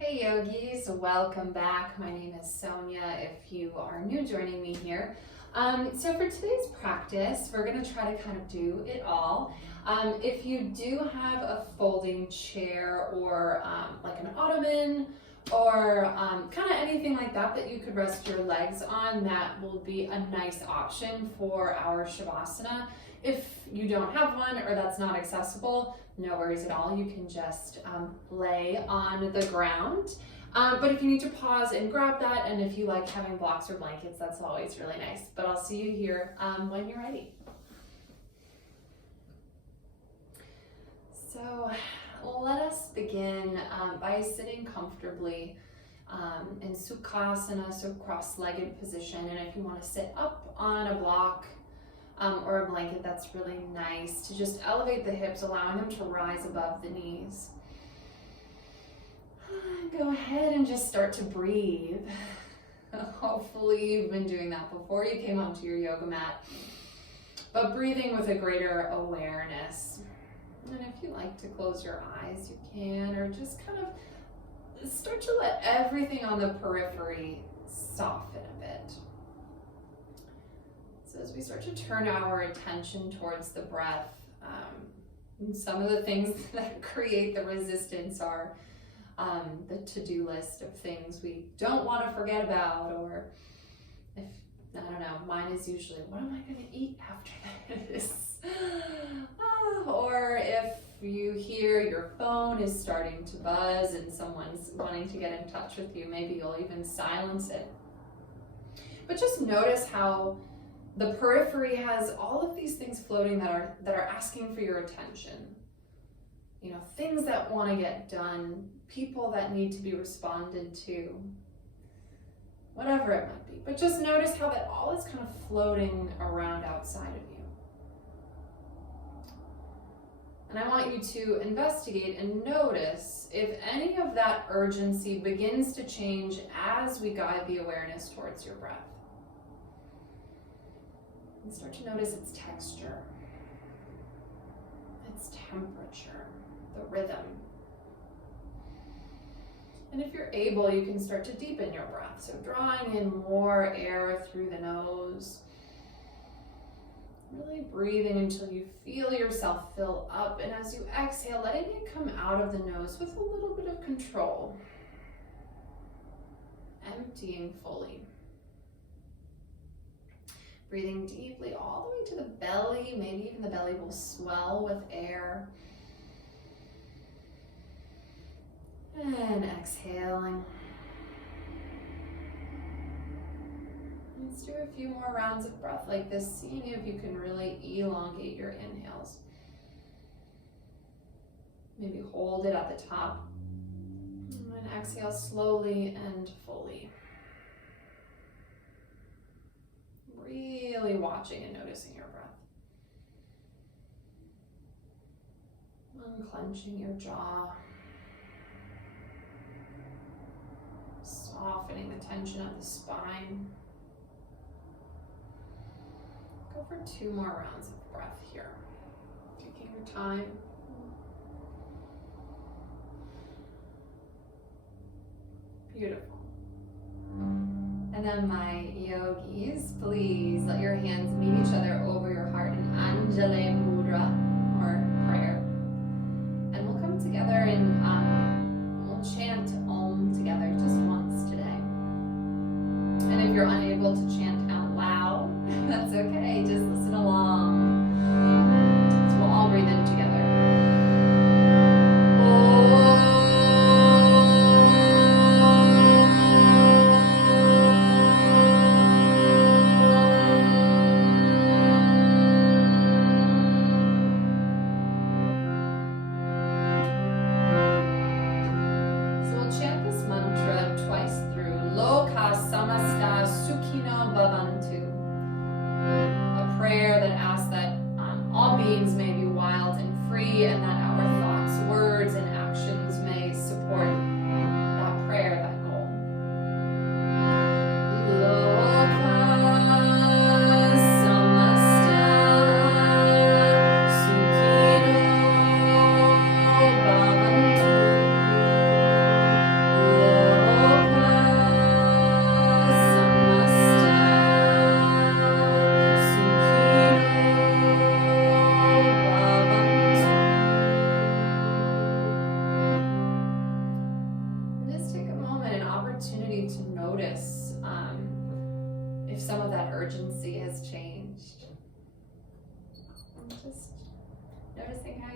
Hey yogis, welcome back. My name is Sonia if you are new joining me here. So for today's practice, we're going to try to kind of do it all. If you do have a folding chair or like an ottoman or kind of anything like that you could rest your legs on, that will be a nice option for our Shavasana. If you don't have one or that's not accessible, no worries at all. You can just lay on the ground. But if you need to pause and grab that, and if you like having blocks or blankets, that's always really nice. But I'll see you here when you're ready. So let us begin by sitting comfortably in Sukhasana, so cross-legged position. And if you want to sit up on a block, or a blanket, that's really nice to just elevate the hips, allowing them to rise above the knees. Go ahead and just start to breathe. Hopefully you've been doing that before you came onto your yoga mat, but breathing with a greater awareness. And if you like to close your eyes, you can, or just kind of start to let everything on the periphery soften a bit. So as we start to turn our attention towards the breath, some of the things that create the resistance are the to-do list of things we don't want to forget about, or if, I don't know, mine is usually, what am I going to eat after this? Or if you hear your phone is starting to buzz and someone's wanting to get in touch with you, maybe you'll even silence it. But just notice how the periphery has all of these things floating that are asking for your attention. You know, things that want to get done, people that need to be responded to, whatever it might be. But just notice how that all is kind of floating around outside of you. And I want you to investigate and notice if any of that urgency begins to change as we guide the awareness towards your breath. And start to notice its texture, its temperature, the rhythm. And if you're able, you can start to deepen your breath. So drawing in more air through the nose. Really breathing until you feel yourself fill up. And as you exhale, letting it come out of the nose with a little bit of control. Emptying fully. Breathing deeply all the way to the belly. Maybe even the belly will swell with air. And exhaling. Let's do a few more rounds of breath like this, seeing if you can really elongate your inhales. Maybe hold it at the top. And exhale slowly and fully. Really watching and noticing your breath. Unclenching your jaw. Softening the tension of the spine. Go for 2 more rounds of breath here. Taking your time. Beautiful. And then my yogis, please let your hands meet each other over your heart in Anjali Mudra, or prayer. And we'll come together and we'll chant Om together just once today. And if you're unable to chant out loud, that's okay, just listen along. So we'll all breathe in together.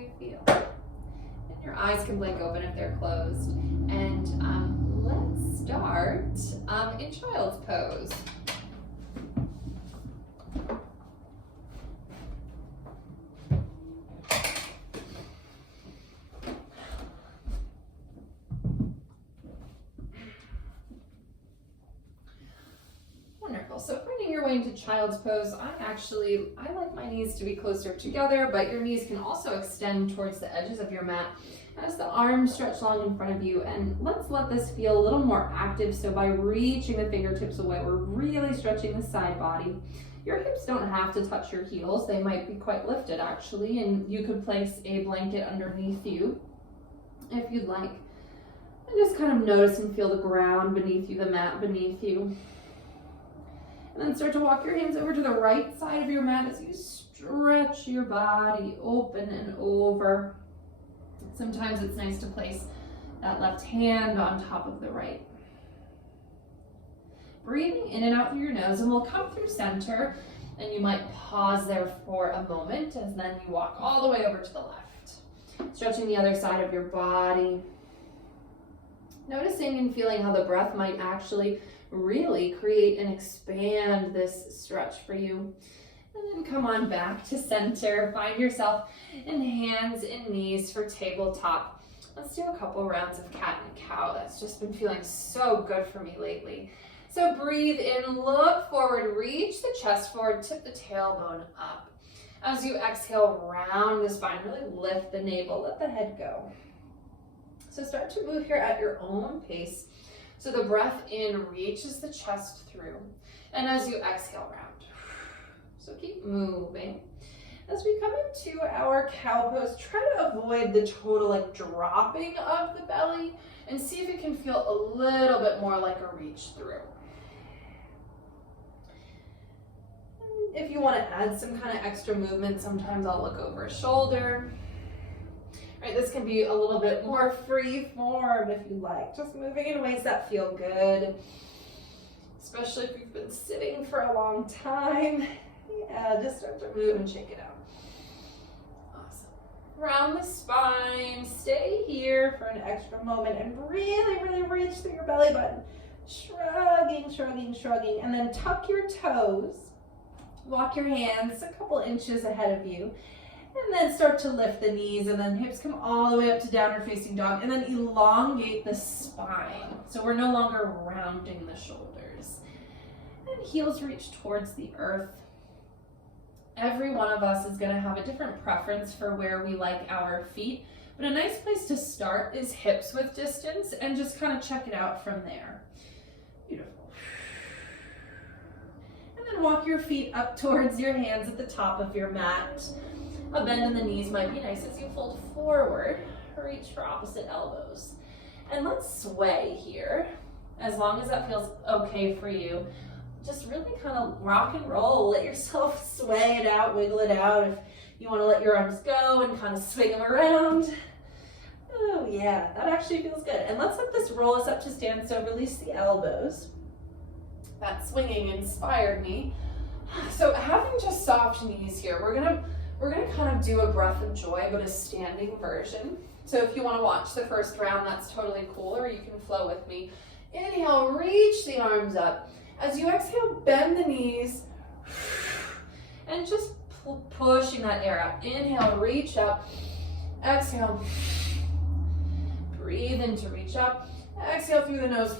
you feel. And your eyes can blink open if they're closed. And let's start in child's pose. Wonderful. So finding your way into child's pose, I like my knees to be closer together, but your knees can also extend towards the edges of your mat as the arms stretch long in front of you. And let's let this feel a little more active. So by reaching the fingertips away, we're really stretching the side body. Your hips don't have to touch your heels. They might be quite lifted actually, and you could place a blanket underneath you if you'd like. And just kind of notice and feel the ground beneath you, the mat beneath you. And then start to walk your hands over to the right side of your mat as you stretch your body open and over. Sometimes it's nice to place that left hand on top of the right. Breathing in and out through your nose, and we'll come through center, and you might pause there for a moment, and then you walk all the way over to the left. Stretching the other side of your body. Noticing and feeling how the breath might actually really create and expand this stretch for you. And then come on back to center. Find yourself in hands and knees for tabletop. Let's do a couple rounds of cat and cow. That's just been feeling so good for me lately. So breathe in, look forward, reach the chest forward, tip the tailbone up. As you exhale, round the spine, really lift the navel, let the head go. So start to move here at your own pace. So the breath in reaches the chest through, and as you exhale, round. So keep moving. As we come into our cow pose, try to avoid the total dropping of the belly and see if you can feel a little bit more like a reach through. And if you want to add some kind of extra movement, sometimes I'll look over a shoulder. Right, this can be a little bit more free form if you like, just moving in ways that feel good, especially if you've been sitting for a long time. Yeah, just start to move and shake it out. Awesome. Round the spine, stay here for an extra moment and really, really reach through your belly button. Shrugging, shrugging, shrugging, and then tuck your toes. Walk your hands a couple inches ahead of you. And then start to lift the knees, and then hips come all the way up to downward facing dog, and then elongate the spine. So we're no longer rounding the shoulders. And heels reach towards the earth. Every one of us is going to have a different preference for where we like our feet, but a nice place to start is hips width distance, and just kind of check it out from there. Beautiful. And then walk your feet up towards your hands at the top of your mat. A bend in the knees might be nice as you fold forward. Reach for opposite elbows. And let's sway here. As long as that feels okay for you, just really kind of rock and roll. Let yourself sway it out, wiggle it out. If you want to let your arms go and kind of swing them around. Oh yeah, that actually feels good. And let's let this roll us up to stand. So release the elbows. That swinging inspired me. So having just soft knees here, we're gonna kind of do a breath of joy, but a standing version. So if you want to watch the first round, that's totally cool, or you can flow with me. Inhale, reach the arms up. As you exhale, bend the knees, and just pushing that air out. Inhale, reach up. Exhale, breathe in to reach up. Exhale through the nose.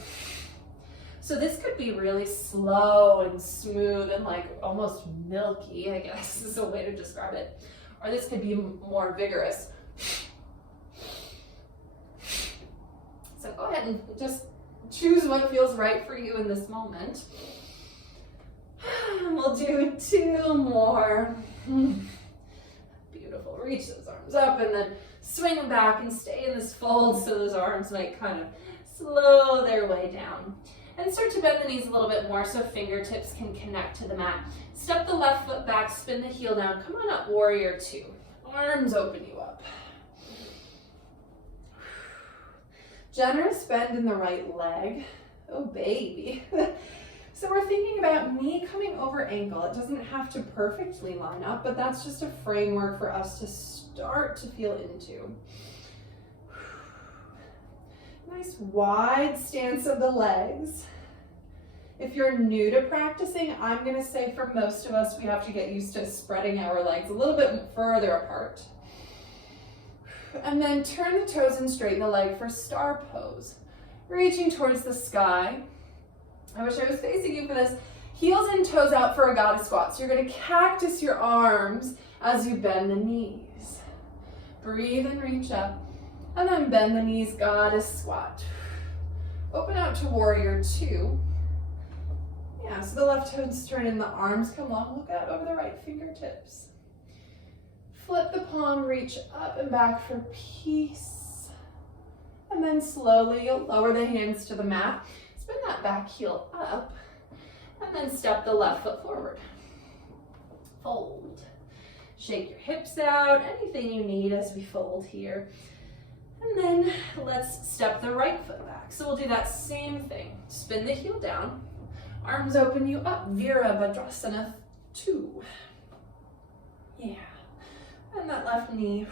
So this could be really slow and smooth and like almost milky, I guess is a way to describe it. Or this could be more vigorous. So go ahead and just choose what feels right for you in this moment. We'll do 2 more. Beautiful. Reach those arms up and then swing them back and stay in this fold so those arms might kind of slow their way down. And start to bend the knees a little bit more so fingertips can connect to the mat. Step the left foot back, spin the heel down. Come on up, warrior 2. Arms open you up. Generous bend in the right leg. Oh, baby. So we're thinking about knee coming over ankle. It doesn't have to perfectly line up, but that's just a framework for us to start to feel into. Nice wide stance of the legs. If you're new to practicing, I'm going to say for most of us, we have to get used to spreading our legs a little bit further apart. And then turn the toes and straighten the leg for star pose. Reaching towards the sky. I wish I was facing you for this. Heels and toes out for a goddess squat. So you're going to cactus your arms as you bend the knees. Breathe and reach up. And then bend the knees, goddess squat. Open out to warrior two. Yeah, so the left toes turn in, the arms come long. Look out over the right fingertips. Flip the palm, reach up and back for peace. And then slowly you'll lower the hands to the mat. Spin that back heel up. And then step the left foot forward. Fold. Shake your hips out, anything you need as we fold here. And then let's step the right foot back. So we'll do that same thing. Spin the heel down. Arms open you up. Virabhadrasana 2. Yeah. And that left knee.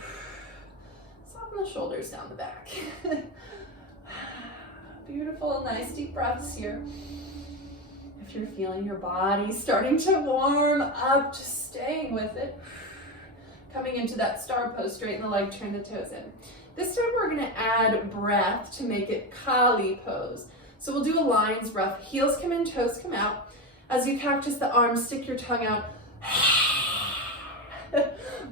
Soften the shoulders down the back. Beautiful, nice deep breaths here. If you're feeling your body starting to warm up, just staying with it. Coming into that star pose, straighten the leg, turn the toes in. This time we're going to add breath to make it Kali pose. So we'll do a lion's breath. Heels come in, toes come out. As you cactus the arms, stick your tongue out.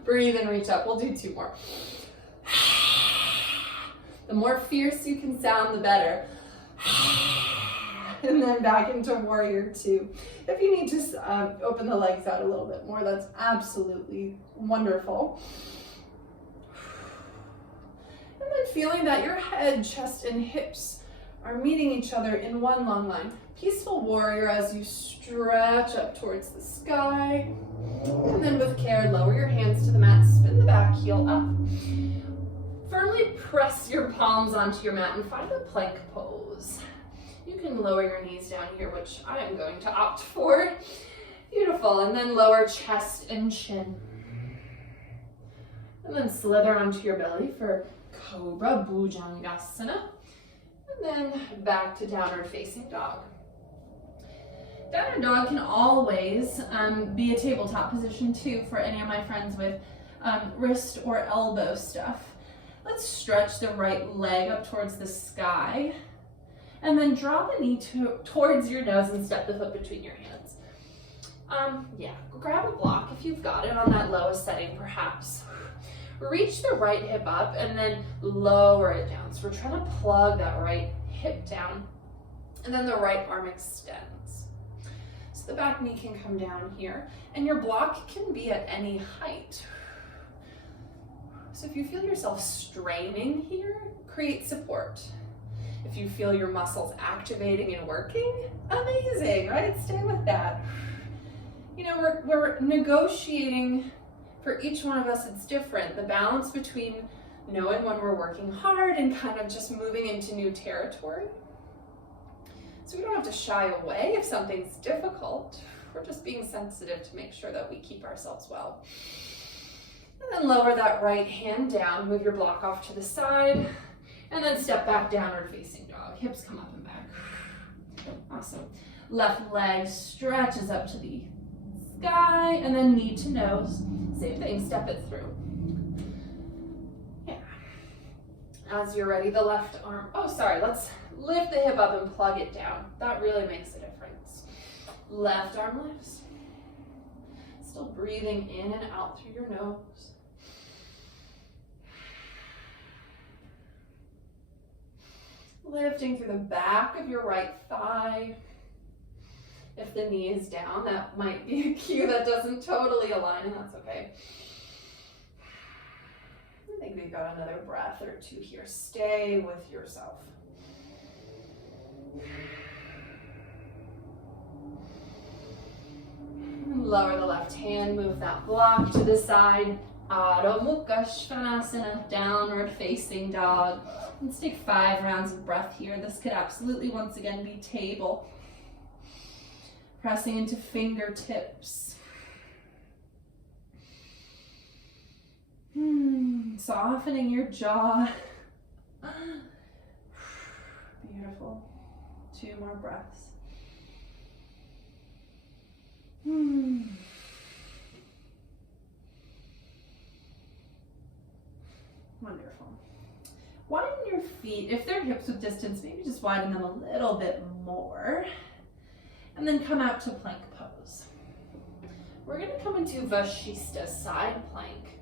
Breathe and reach up. We'll do 2 more. The more fierce you can sound, the better. And then back into warrior 2. If you need to open the legs out a little bit more, that's absolutely wonderful. And then feeling that your head, chest, and hips are meeting each other in one long line. Peaceful warrior as you stretch up towards the sky. And then with care, lower your hands to the mat, spin the back heel up. Firmly press your palms onto your mat and find a plank pose. You can lower your knees down here, which I am going to opt for. Beautiful, and then lower chest and chin. And then slither onto your belly for Cobra Bhujangasana. And then back to downward facing dog. Downward dog can always be a tabletop position too for any of my friends with wrist or elbow stuff. Let's stretch the right leg up towards the sky. And then draw the knee towards your nose and step the foot between your hands. Grab a block if you've got it on that lowest setting perhaps. Reach the right hip up and then lower it down. So we're trying to plug that right hip down and then the right arm extends. So the back knee can come down here and your block can be at any height. So if you feel yourself straining here, create support. If you feel your muscles activating and working, amazing, right? Stay with that. You know, we're negotiating, for each one of us it's different. The balance between knowing when we're working hard and kind of just moving into new territory. So we don't have to shy away if something's difficult. We're just being sensitive to make sure that we keep ourselves well. And then lower that right hand down, move your block off to the side. And then step back, downward facing dog. Hips come up and back. Awesome. Left leg stretches up to the sky and then knee to nose. Same thing, step it through. Yeah. As you're ready, the left arm. Let's lift the hip up and plug it down. That really makes a difference. Left arm lifts. Still breathing in and out through your nose. Lifting through the back of your right thigh. If the knee is down, that might be a cue that doesn't totally align, and that's okay. I think we've got another breath or 2 here. Stay with yourself. Lower the left hand, move that block to the side. Adho Mukha Svanasana, downward facing dog. Let's take 5 rounds of breath here. This could absolutely once again be table. Pressing into fingertips. Softening your jaw. Beautiful. 2 more breaths. Wonderful. Widen your feet. If they're hips with distance, maybe just widen them a little bit more. And then come out to plank pose. We're going to come into Vashista, side plank.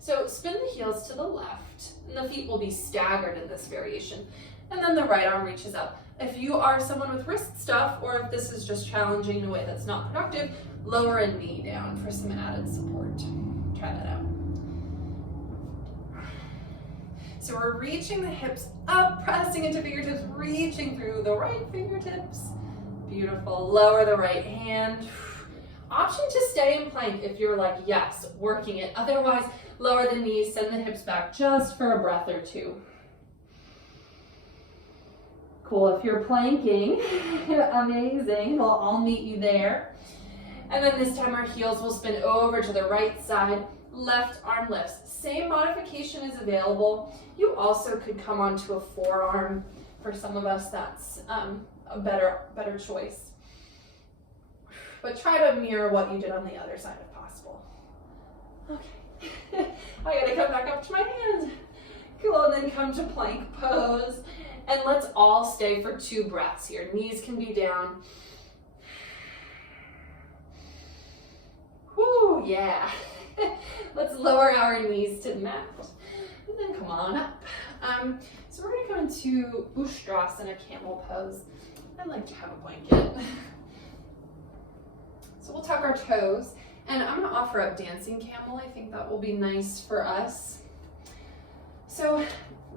So spin the heels to the left, and the feet will be staggered in this variation. And then the right arm reaches up. If you are someone with wrist stuff, or if this is just challenging in a way that's not productive, lower a knee down for some added support. Try that out. So we're reaching the hips up, pressing into fingertips, reaching through the right fingertips. Beautiful. Lower the right hand. Option to stay in plank if you're like, yes, working it. Otherwise, lower the knees, send the hips back just for a breath or 2. Cool, if you're planking, amazing. I'll meet you there. And then this time our heels will spin over to the right side, left arm lifts. Same modification is available. You also could come onto a forearm. For some of us, that's a better choice. But try to mirror what you did on the other side if possible. Okay, I gotta come back up to my hands. Cool, and then come to plank pose. And let's all stay for 2 breaths here. Knees can be down. Whoo, yeah. Let's lower our knees to the mat. And then come on up. So we're gonna go into Ustrasana, camel pose. I like to have a blanket. So we'll tuck our toes. And I'm gonna offer up dancing camel. I think that will be nice for us. So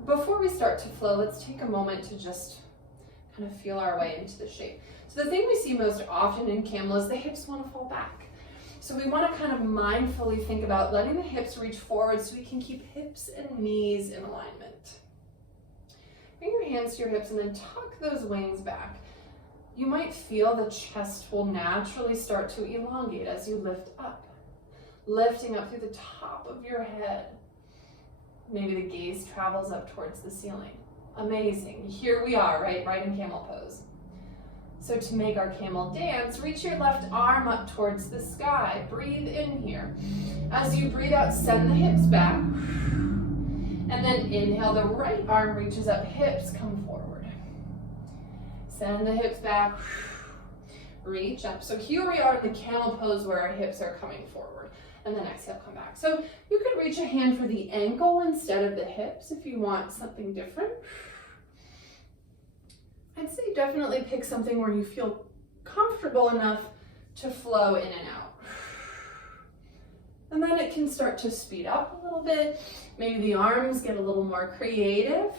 before we start to flow, let's take a moment to just kind of feel our way into the shape. So the thing we see most often in camel is the hips want to fall back. So we want to kind of mindfully think about letting the hips reach forward so we can keep hips and knees in alignment. Bring your hands to your hips and then tuck those wings back. You might feel the chest will naturally start to elongate as you lift up, lifting up through the top of your head. Maybe the gaze travels up towards the ceiling. Amazing. Here we are, right in camel pose. So to make our camel dance, reach your left arm up towards the sky. Breathe in here. As you breathe out, send the hips back. And then inhale, the right arm reaches up, hips come forward. Send the hips back. Reach up. So here we are in the camel pose where our hips are coming forward. And then exhale, come back. So you could reach a hand for the ankle instead of the hips if you want something different. I'd say definitely pick something where you feel comfortable enough to flow in and out. And then it can start to speed up a little bit. Maybe the arms get a little more creative.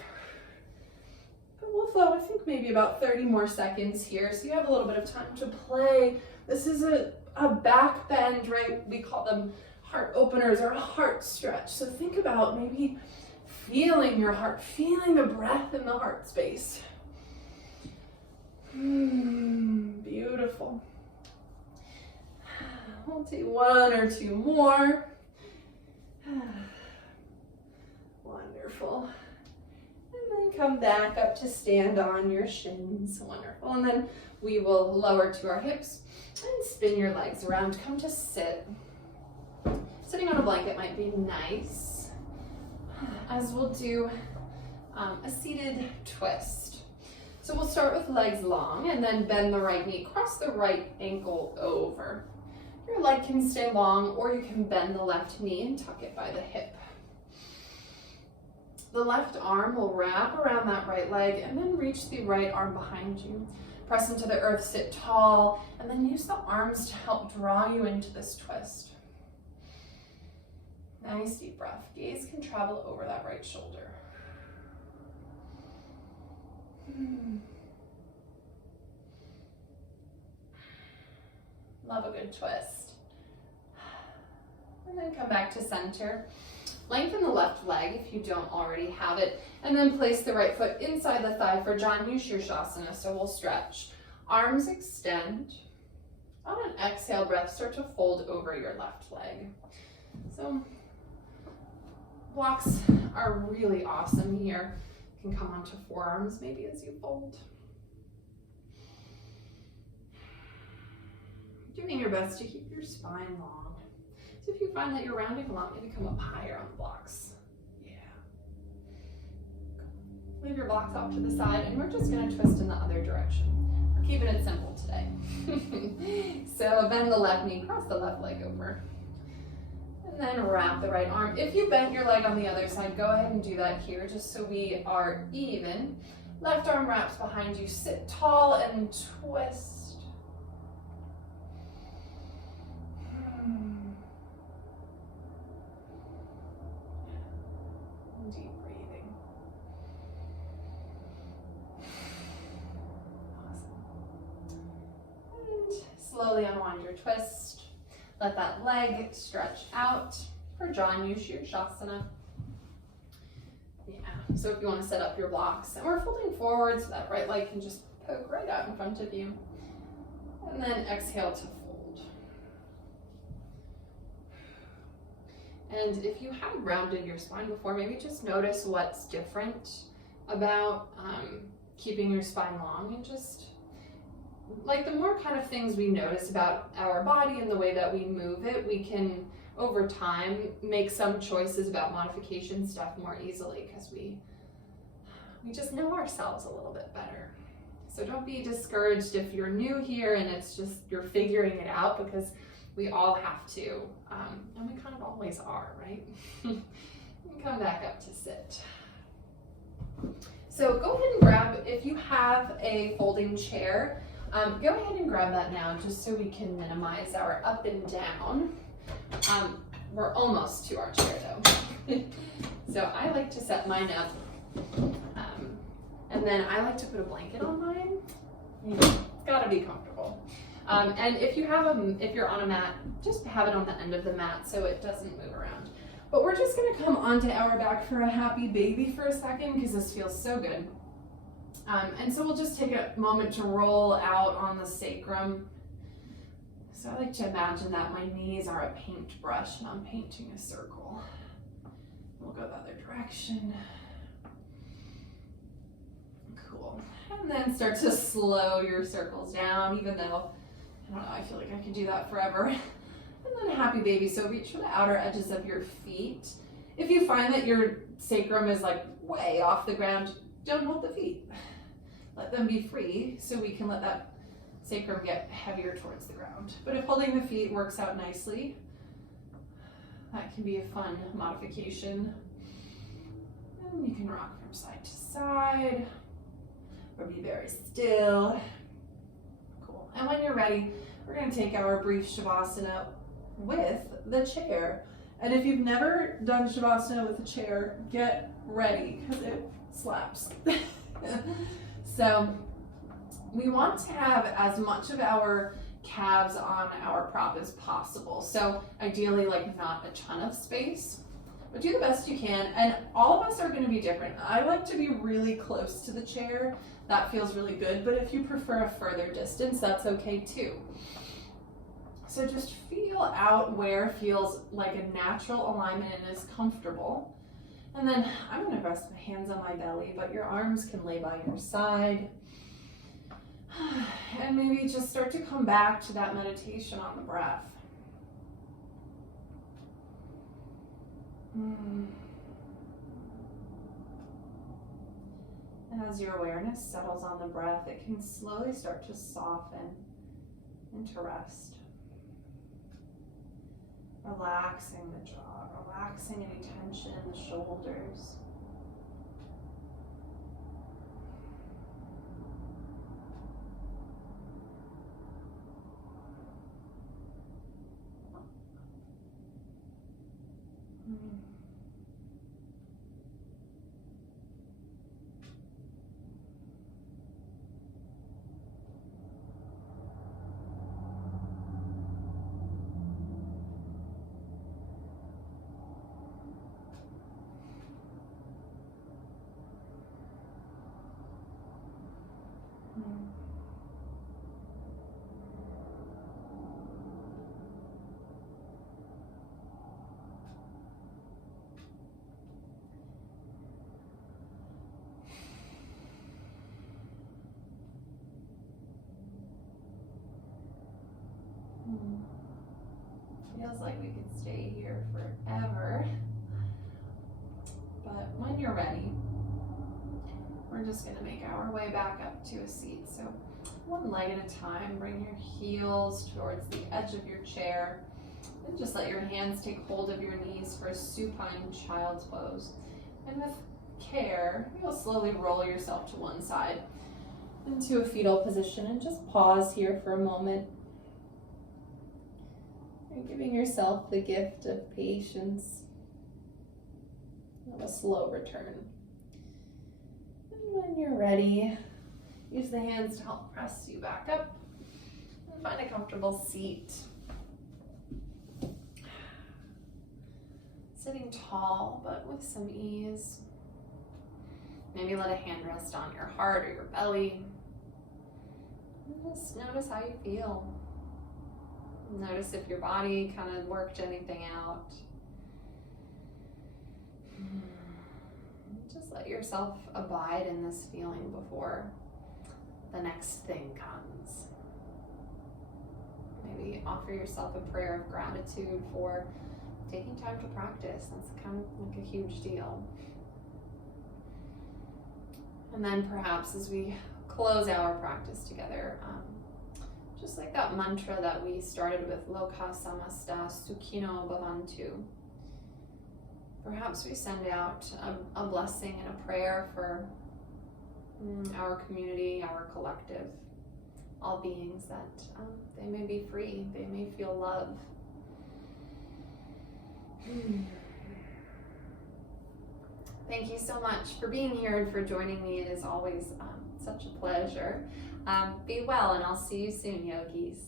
But we'll flow, I think, maybe about 30 more seconds here. So you have a little bit of time to play. This is a back bend, right? We call them heart openers or a heart stretch. So think about maybe feeling your heart, feeling the breath in the heart space. Beautiful. We'll do 1 or 2 more. Wonderful. And then come back up to stand on your shins. Wonderful. And then we will lower to our hips and spin your legs around. Come to sit. Sitting on a blanket might be nice. As we'll do a seated twist. So we'll start with legs long and then bend the right knee, cross the right ankle over. Your leg can stay long or you can bend the left knee and tuck it by the hip. The left arm will wrap around that right leg and then reach the right arm behind you. Press into the earth, sit tall, and then use the arms to help draw you into this twist. Nice deep breath. Gaze can travel over that right shoulder. Love a good twist. And then come back to center. Lengthen the left leg if you don't already have it, and then place the right foot inside the thigh for Shirshasana, so we'll stretch. Arms extend. On an exhale breath, start to fold over your left leg. So Blocks are really awesome here. You can come onto forearms maybe as you fold. Doing your best to keep your spine long. So if you find that you're rounding along, maybe come up higher on the blocks. Yeah. Leave your blocks off to the side, and we're just going to twist in the other direction. We're keeping it simple today. So bend the left knee, cross the left leg over. And then wrap the right arm. If you bent your leg on the other side, go ahead and do that here, just so we are even. Left arm wraps behind you. Sit tall and twist. Deep breathing. Awesome. And slowly unwind your twist. Let that leg stretch out. For John, use your Vashista. Yeah, so if you want to set up your blocks, and we're folding forward so that right leg can just poke right out in front of you. And then exhale to fold. And if you have rounded your spine before, maybe just notice what's different about keeping your spine long, and just like the more kind of things we notice about our body and the way that we move it, we can over time make some choices about modification stuff more easily, because we just know ourselves a little bit better. So don't be discouraged if you're new here and it's just you're figuring it out, because we all have to, and we kind of always are, right? And come back up to sit. So go ahead and grab, if you have a folding chair, go ahead and grab that now, just so we can minimize our up and down. We're almost to our chair though. So I like to set mine up, and then I like to put a blanket on mine. You know, it's gotta be comfortable. And if you have if you're on a mat, just have it on the end of the mat so it doesn't move around. But we're just gonna come onto our back for a happy baby for a second, because this feels so good. And so we'll just take a moment to roll out on the sacrum. So I like to imagine that my knees are a paintbrush and I'm painting a circle. We'll go the other direction. Cool. And then start to slow your circles down, even though, I don't know, I feel like I could do that forever. And then a happy baby. So reach for the outer edges of your feet. If you find that your sacrum is like way off the ground, don't hold the feet. Let them be free so we can let that sacrum get heavier towards the ground. But if holding the feet works out nicely, that can be a fun modification. And you can rock from side to side, or be very still. Cool. And when you're ready, we're going to take our brief Shavasana with the chair. And if you've never done Shavasana with a chair, get ready, because it slaps. So we want to have as much of our calves on our prop as possible. So ideally, like, not a ton of space, but do the best you can. And all of us are going to be different. I like to be really close to the chair. That feels really good. But if you prefer a further distance, that's okay too. So just feel out where feels like a natural alignment and is comfortable. And then I'm going to rest my hands on my belly, but your arms can lay by your side. And maybe just start to come back to that meditation on the breath. And as your awareness settles on the breath, it can slowly start to soften into rest. Relaxing the jaw, relaxing any tension in the shoulders. feels like we could stay here forever. But when you're ready, we're just gonna make our way back up to a seat. So one leg at a time, bring your heels towards the edge of your chair, and just let your hands take hold of your knees for a supine child's pose. And with care, you'll slowly roll yourself to one side into a fetal position, and just pause here for a moment. You're giving yourself the gift of patience and a slow return. And when you're ready, use the hands to help press you back up and find a comfortable seat. Sitting tall, but with some ease. Maybe let a hand rest on your heart or your belly. And just notice how you feel. Notice if your body kind of worked anything out. Just let yourself abide in this feeling before the next thing comes. Maybe offer yourself a prayer of gratitude for taking time to practice. That's kind of like a huge deal. And then perhaps as we close our practice together, just like that mantra that we started with, Loka Samasta Sukhino Bhavantu. Perhaps we send out a blessing and a prayer for our community, our collective, all beings, that they may be free, they may feel love. Thank you so much for being here and for joining me. It is always such a pleasure. Be well, and I'll see you soon, yogis.